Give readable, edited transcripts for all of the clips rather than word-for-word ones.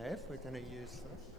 Nev, we're going to use this.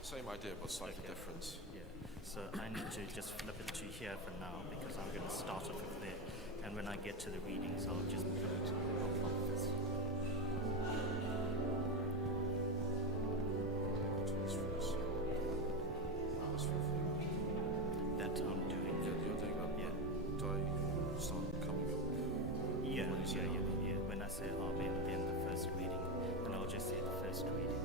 Same idea, but slightly Okay. different. Yeah. So I need to just flip it to here for now because I'm going to start off with there. And when I get to the readings, I'll just move it up this. That I'm doing. Yeah, you're doing that. Yeah. Do I start coming up? Yeah, When you say yeah. When I say Amen, then the first reading, and I'll just say the first reading.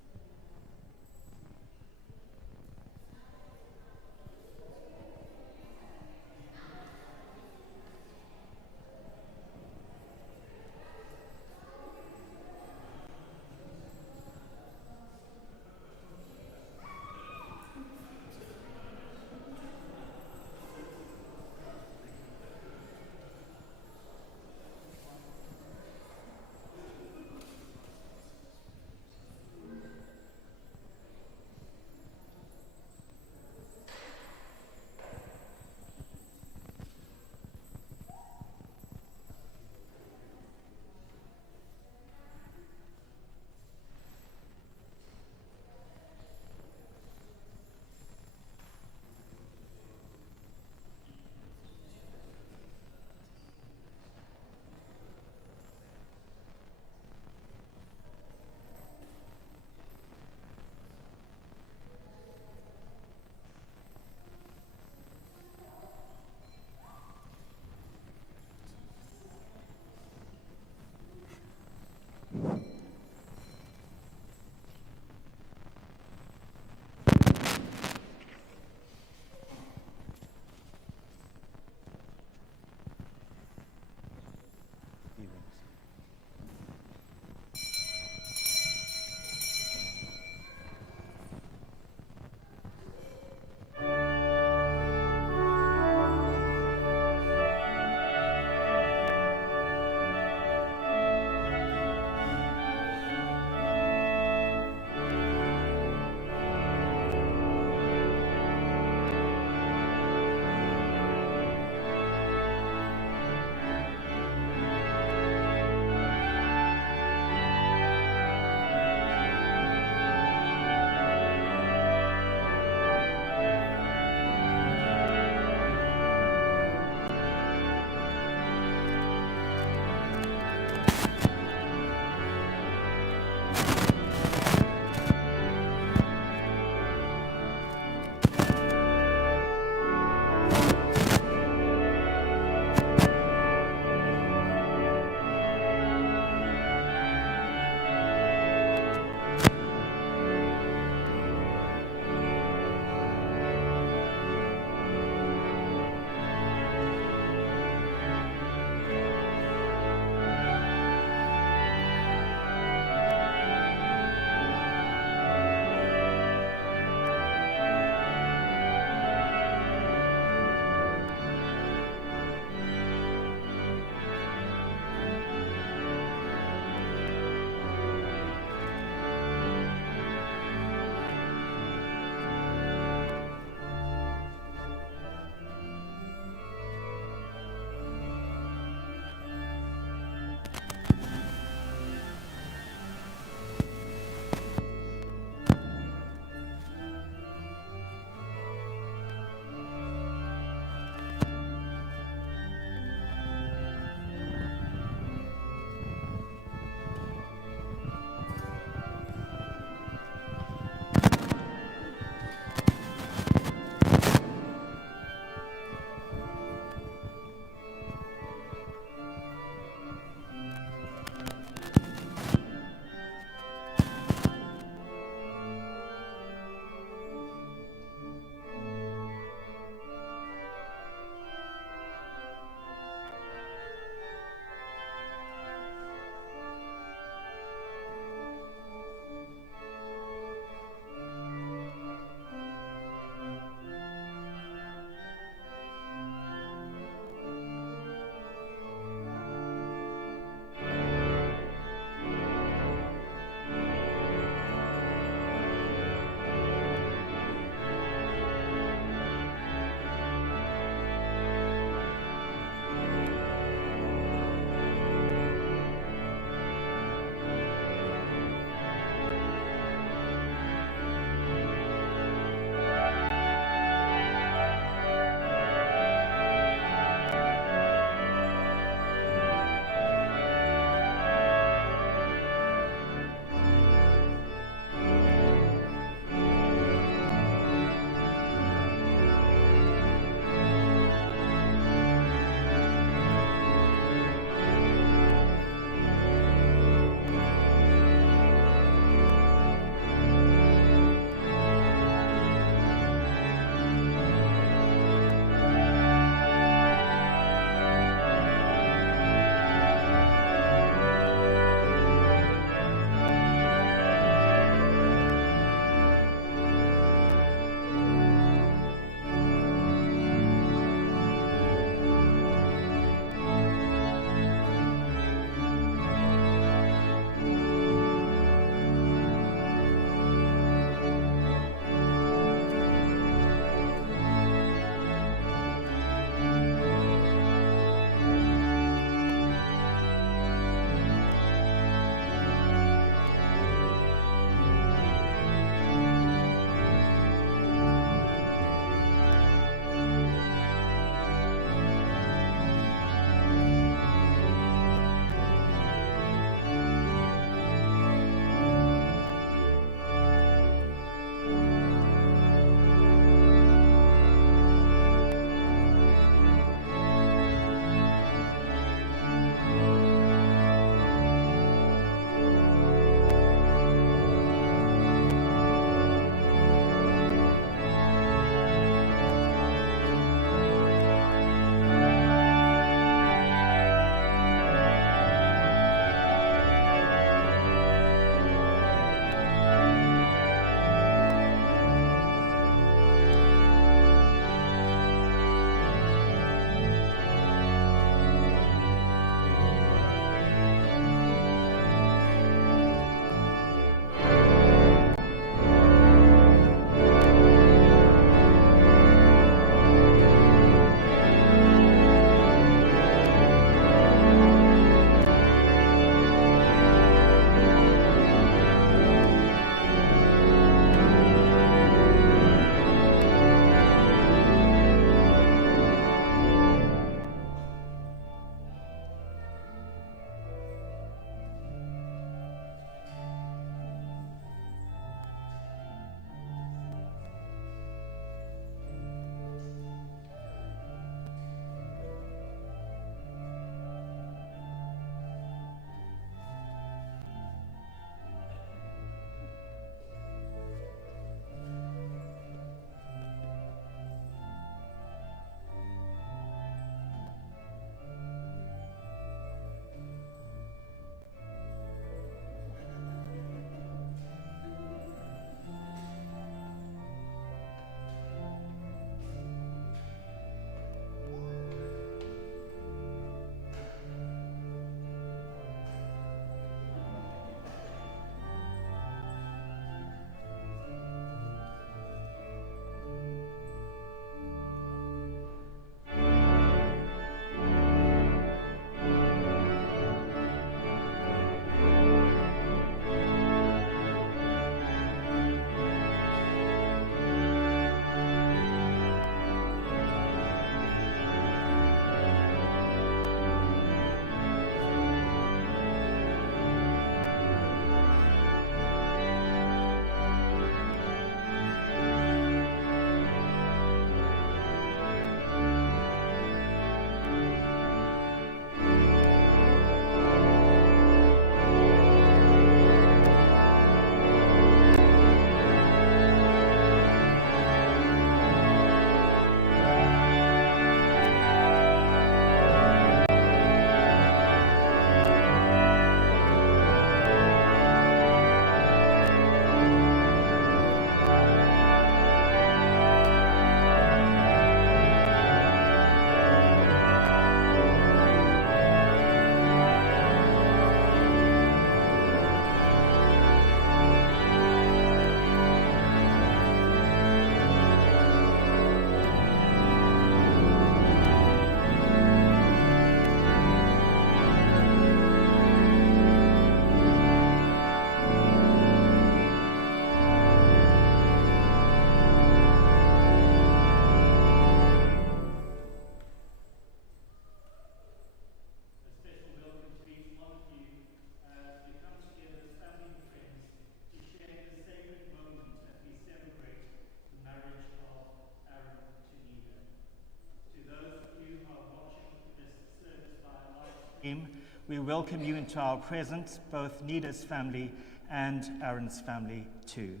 We welcome you into our presence, both Nida's family and Aaron's family too.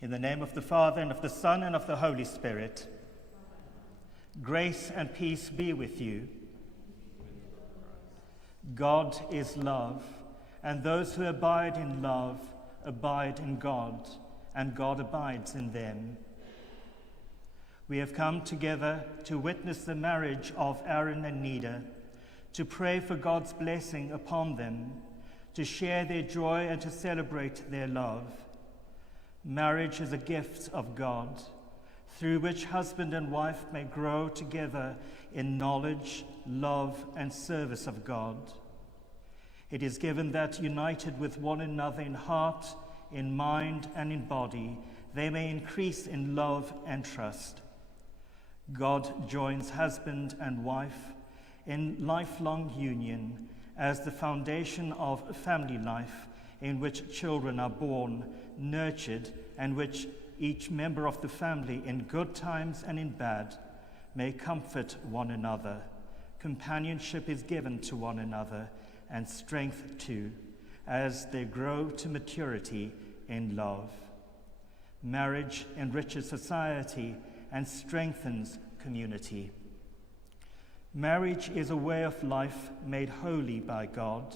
In the name of the Father, and of the Son, and of the Holy Spirit, grace and peace be with you. God is love, and those who abide in love abide in God, and God abides in them. We have come together to witness the marriage of Aaron and Nida, to pray for God's blessing upon them, to share their joy and to celebrate their love. Marriage is a gift of God, through which husband and wife may grow together in knowledge, love, and service of God. It is given that, united with one another in heart, in mind, and in body, they may increase in love and trust. God joins husband and wife in lifelong union as the foundation of family life, in which children are born, nurtured, and which each member of the family, in good times and in bad, may comfort one another. Companionship is given to one another, and strength too, as they grow to maturity in love. Marriage enriches society and strengthens community. Marriage is a way of life made holy by God,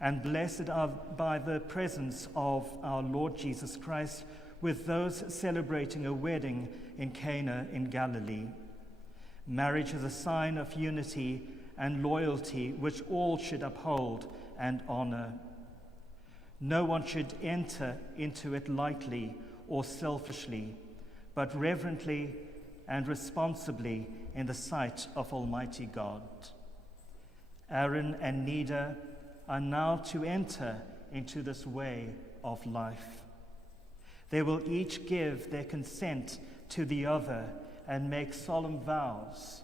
and blessed are by the presence of our Lord Jesus Christ with those celebrating a wedding in Cana in Galilee. Marriage is a sign of unity and loyalty which all should uphold and honor. No one should enter into it lightly or selfishly, but reverently and responsibly in the sight of Almighty God. Aaron and Nida are now to enter into this way of life. They will each give their consent to the other and make solemn vows,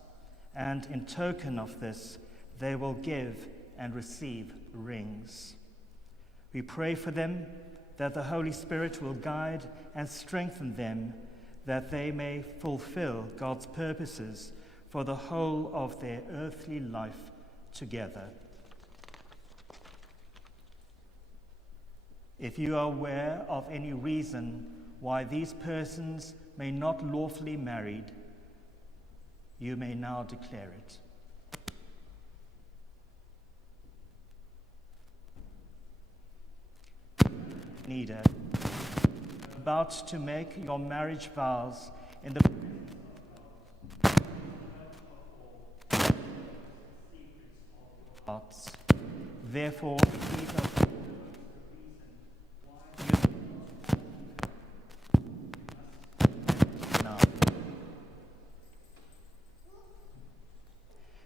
and in token of this, they will give and receive rings. We pray for them that the Holy Spirit will guide and strengthen them, that they may fulfill God's purposes for the whole of their earthly life together. If you are aware of any reason why these persons may not lawfully married, you may now declare it. Nida, about to make your marriage vows in the hearts. Therefore,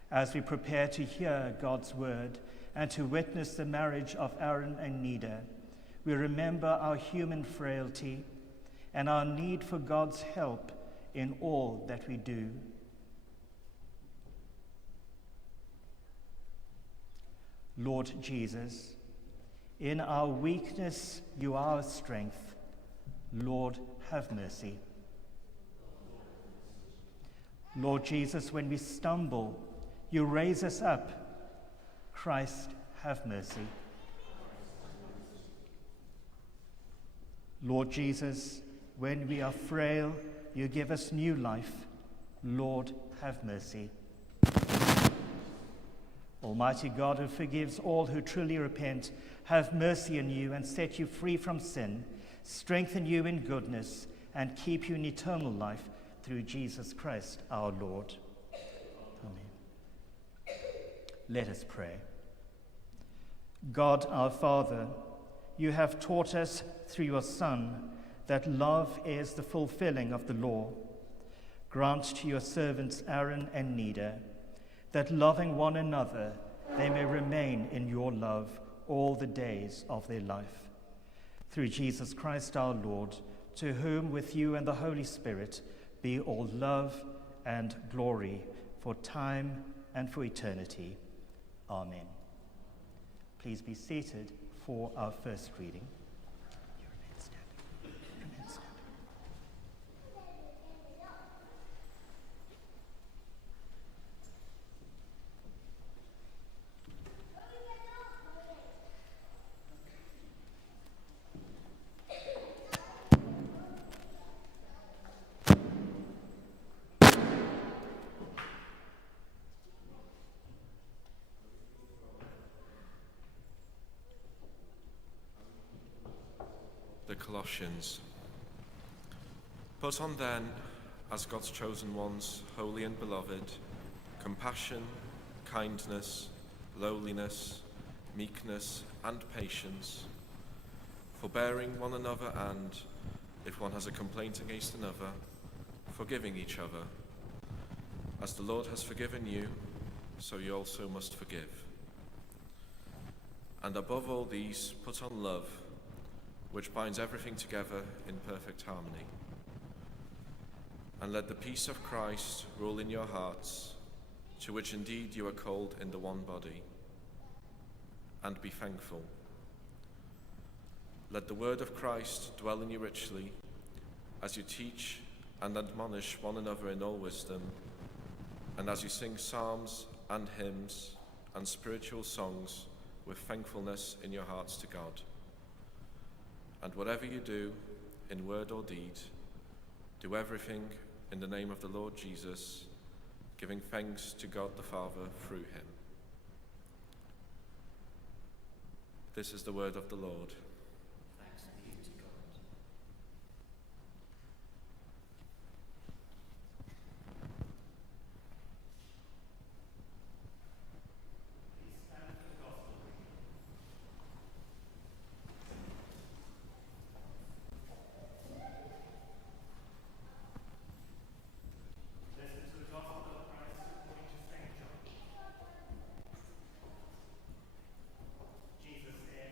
as we prepare to hear God's word and to witness the marriage of Aaron and Nida, we remember our human frailty and our need for God's help in all that we do. Lord Jesus, in our weakness you are our strength. Lord, have mercy. Lord Jesus, when we stumble, you raise us up. Christ, have mercy. Lord Jesus, when we are frail, you give us new life. Lord, have mercy. Almighty God, who forgives all who truly repent, have mercy on you and set you free from sin, strengthen you in goodness, and keep you in eternal life through Jesus Christ our Lord. Amen. Let us pray. God our Father, you have taught us through your Son that love is the fulfilling of the law. Grant to your servants Aaron and Nida that, loving one another, they may remain in your love all the days of their life. Through Jesus Christ our Lord, to whom with you and the Holy Spirit be all love and glory for time and for eternity. Amen. Please be seated for our first reading. Colossians. Put on then, as God's chosen ones, holy and beloved, compassion, kindness, lowliness, meekness, and patience, forbearing one another, and, if one has a complaint against another, forgiving each other. As the Lord has forgiven you, so you also must forgive. And above all these, put on love, which binds everything together in perfect harmony. And let the peace of Christ rule in your hearts, to which indeed you are called in the one body. And be thankful. Let the word of Christ dwell in you richly, as you teach and admonish one another in all wisdom, and as you sing psalms and hymns and spiritual songs with thankfulness in your hearts to God. And whatever you do, in word or deed, do everything in the name of the Lord Jesus, giving thanks to God the Father through him. This is the word of the Lord. Thanks be to God. Jesus said,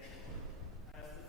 "As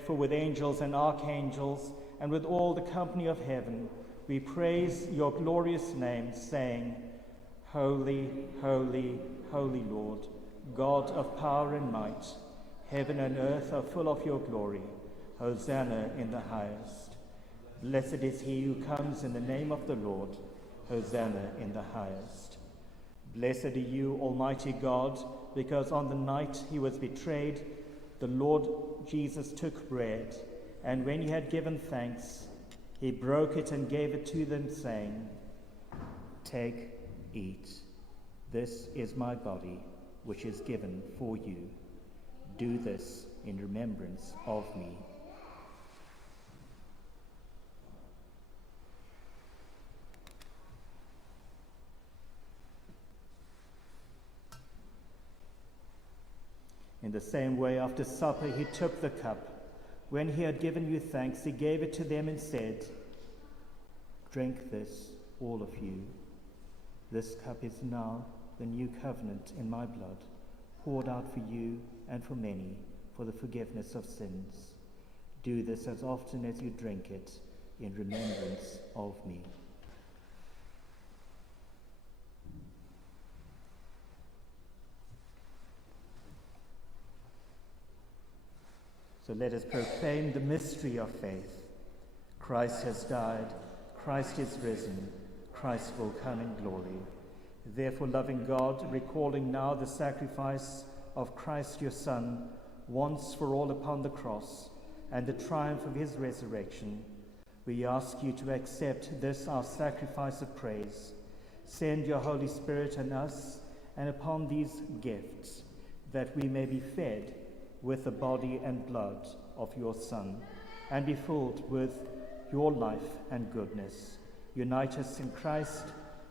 Therefore, with angels and archangels, and with all the company of heaven, we praise your glorious name, saying, Holy, holy, holy Lord, God of power and might, heaven and earth are full of your glory. Hosanna in the highest. Blessed is he who comes in the name of the Lord. Hosanna in the highest. Blessed are you, Almighty God, because on the night he was betrayed, the Lord Jesus took bread, and when he had given thanks, he broke it and gave it to them, saying, Take, eat. This is my body, which is given for you. Do this in remembrance of me. In the same way, after supper, he took the cup. When he had given you thanks, he gave it to them and said, Drink this, all of you. This cup is now the new covenant in my blood, poured out for you and for many for the forgiveness of sins. Do this as often as you drink it in remembrance of me. So let us proclaim the mystery of faith. Christ has died, Christ is risen, Christ will come in glory. Therefore, loving God, recalling now the sacrifice of Christ your Son, once for all upon the cross, and the triumph of his resurrection, we ask you to accept this our sacrifice of praise. Send your Holy Spirit on us and upon these gifts, that we may be fed with the body and blood of your Son, and be filled with your life and goodness. Unite us in Christ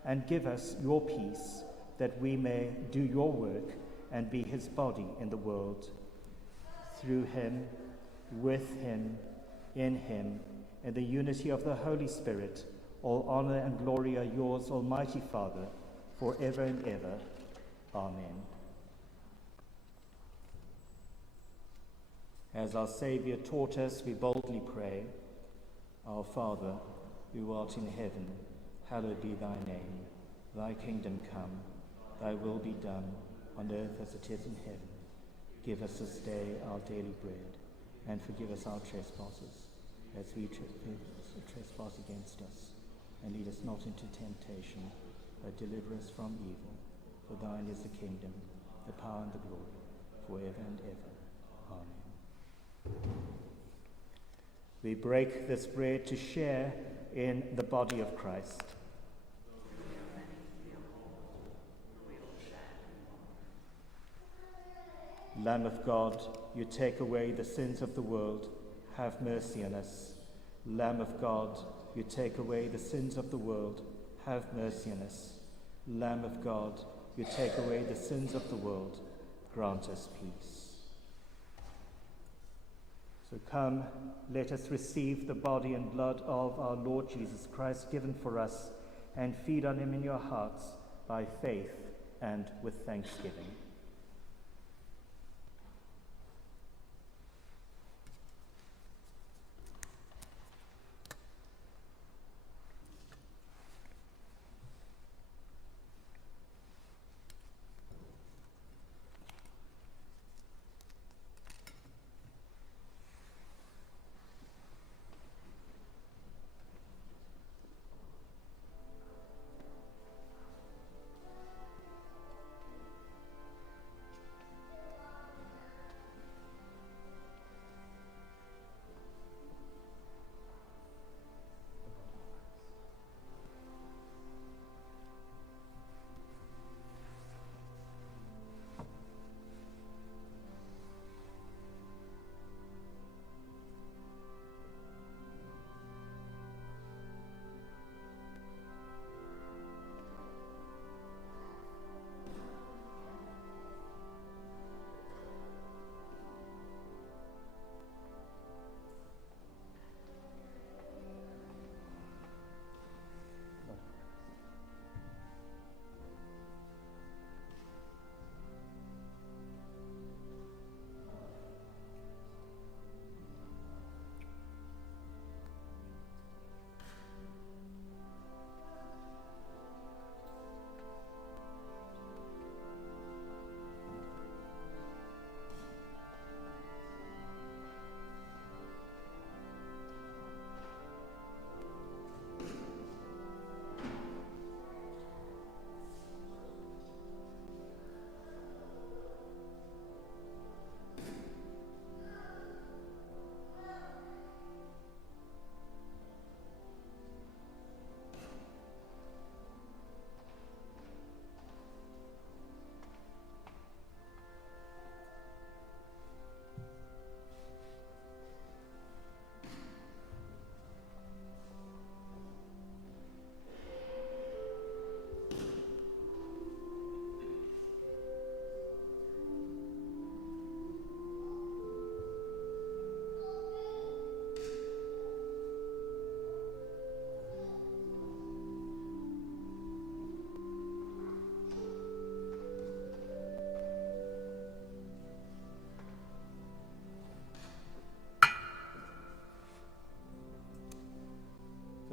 and give us your peace, that we may do your work and be his body in the world. Through him, with him, in the unity of the Holy Spirit, all honor and glory are yours, Almighty Father, forever and ever. Amen. As our Saviour taught us, we boldly pray, Our Father, who art in heaven, hallowed be thy name. Thy kingdom come, thy will be done, on earth as it is in heaven. Give us this day our daily bread, and forgive us our trespasses, as we trespass against us. And lead us not into temptation, but deliver us from evil. For thine is the kingdom, the power and the glory, forever and ever. Amen. We break this bread to share in the body of Christ. Lamb of God, you take away the sins of the world, have mercy on us. Lamb of God, you take away the sins of the world, have mercy on us. Lamb of God, you take away the sins of the world, grant us peace. So come, let us receive the body and blood of our Lord Jesus Christ, given for us, and feed on him in your hearts by faith and with thanksgiving.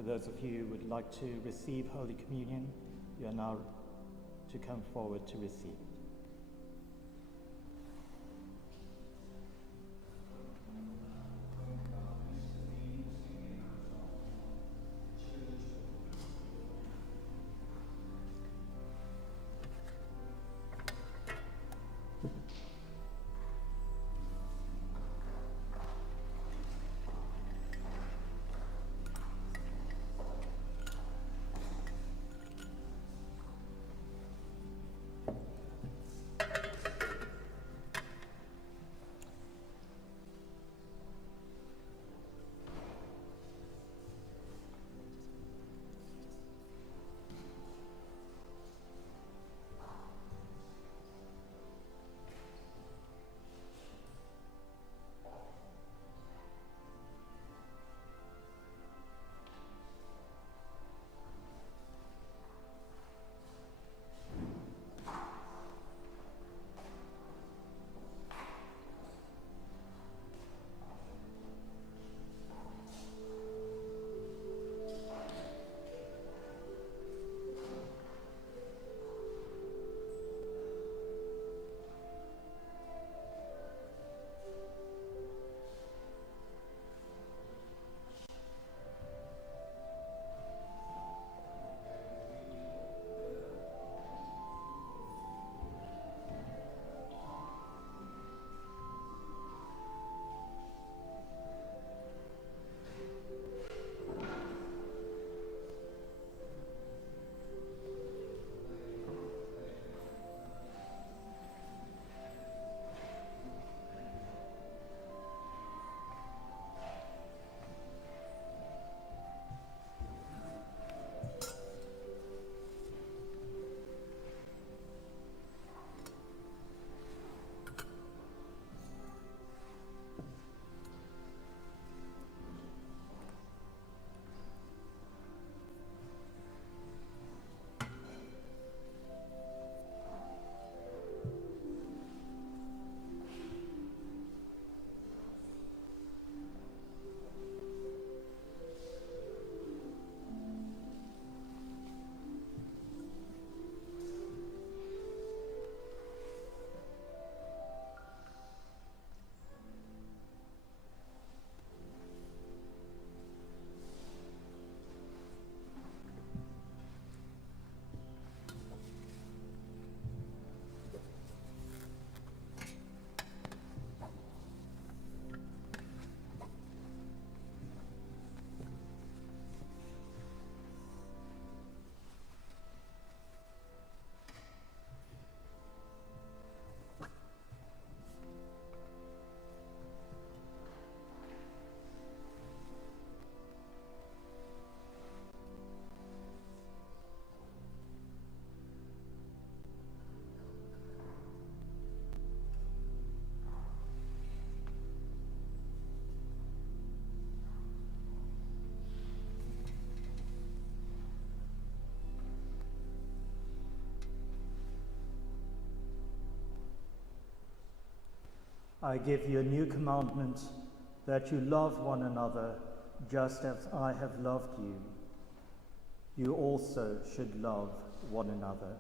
those of you who would like to receive Holy Communion, you are now to come forward to receive it. I give you a new commandment, that you love one another just as I have loved you. You also should love one another.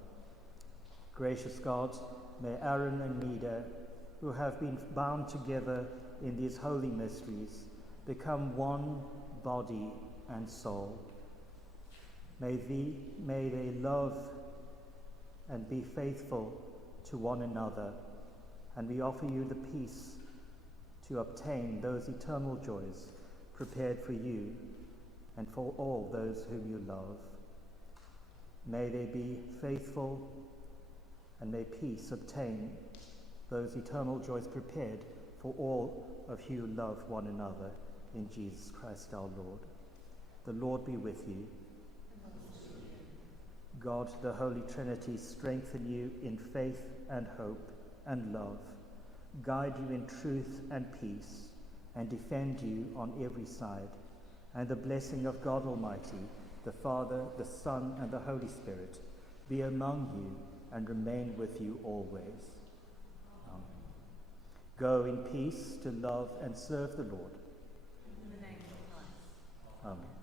Gracious God, may Aaron and Nida, who have been bound together in these holy mysteries, become one body and soul. May they love and be faithful to one another, and we offer you the peace to obtain those eternal joys prepared for you and for all those whom you love. May they be faithful, and may peace obtain those eternal joys prepared for all of you who love one another in Jesus Christ our Lord. The Lord be with you. God, the Holy Trinity, strengthen you in faith and hope and love, guide you in truth and peace, and defend you on every side. And the blessing of God Almighty, the Father, the Son, and the Holy Spirit be among you and remain with you always. Amen. Go in peace to love and serve the Lord. In the name of Christ. Amen.